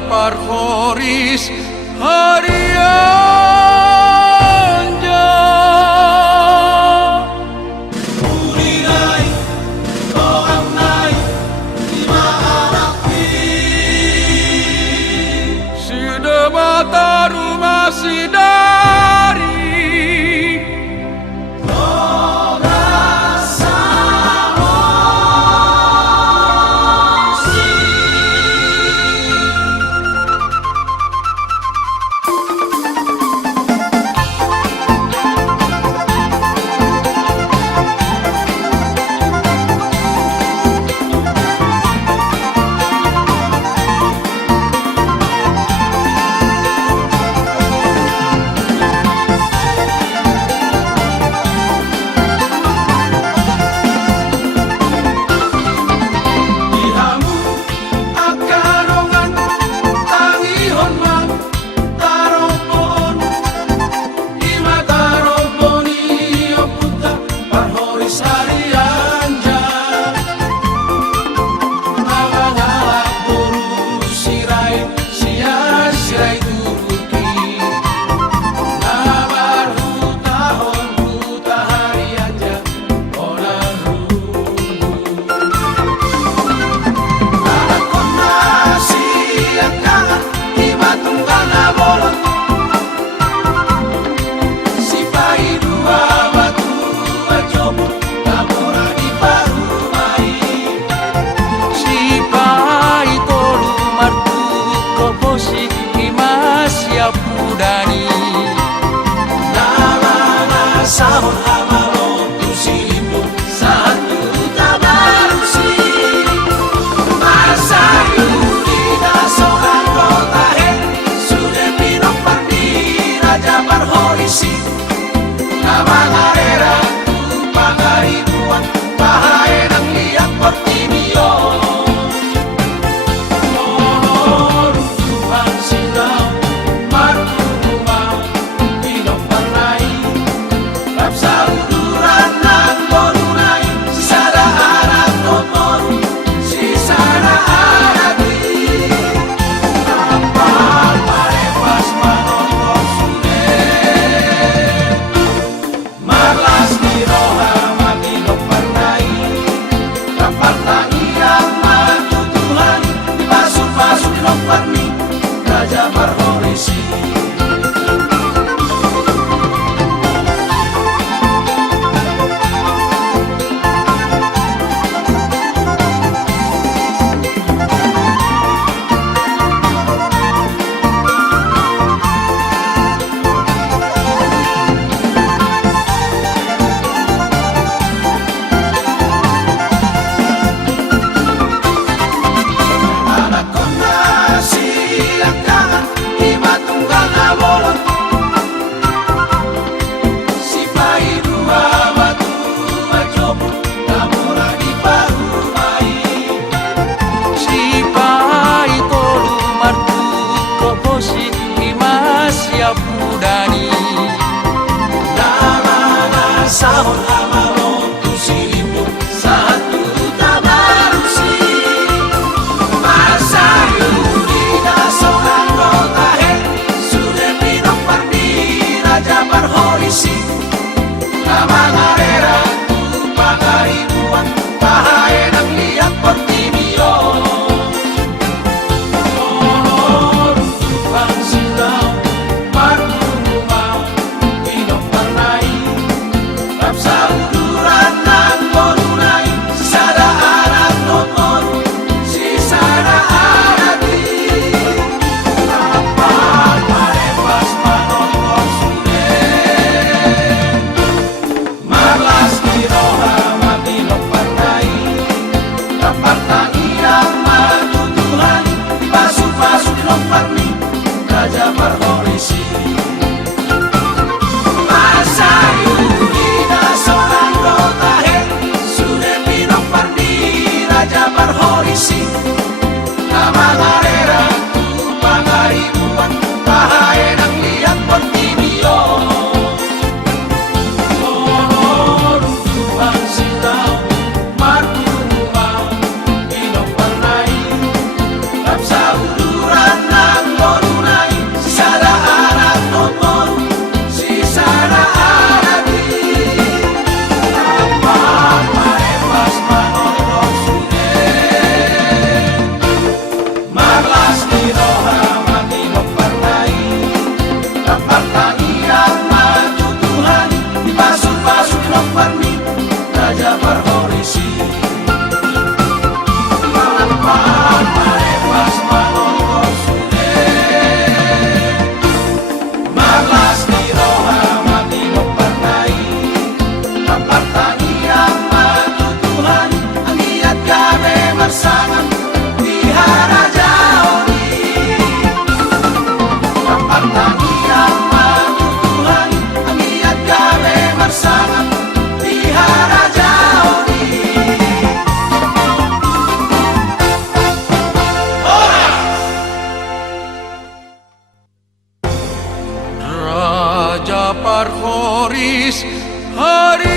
Parhoris Harianja. Urinai, koamnai, imaarapi. Sidemata rumah sidari. Pudani Namana sahur amalo tusimu satu tabarusi Masayuri da seorang kota sudah pinok pardi Raja Parhorisi Kamangarera tu pangaribuan bahaya nang lihat Portimio Raja Parhorisi. Pudani Namana sahur amalo tusimu satu tabarusi Masayuri da seorang kota sudah pinok pardi Raja Parhorisi Kamangarera tu pangaribuan bahaya nang lihat Portimio Raja Parhorisi Masayuri da seorang kota sudah pinok pardi Raja Parhorisi Kamangarera tu pangaribuan bahaya nang lihat Portimio Tuhan silau martuma pinok parnai Rapsa uduran bersangat di Haraja Oni. Rapat tanian madu Tuhan, amiat gawe bersangat di Haraja Oni. Raja Parhoris hari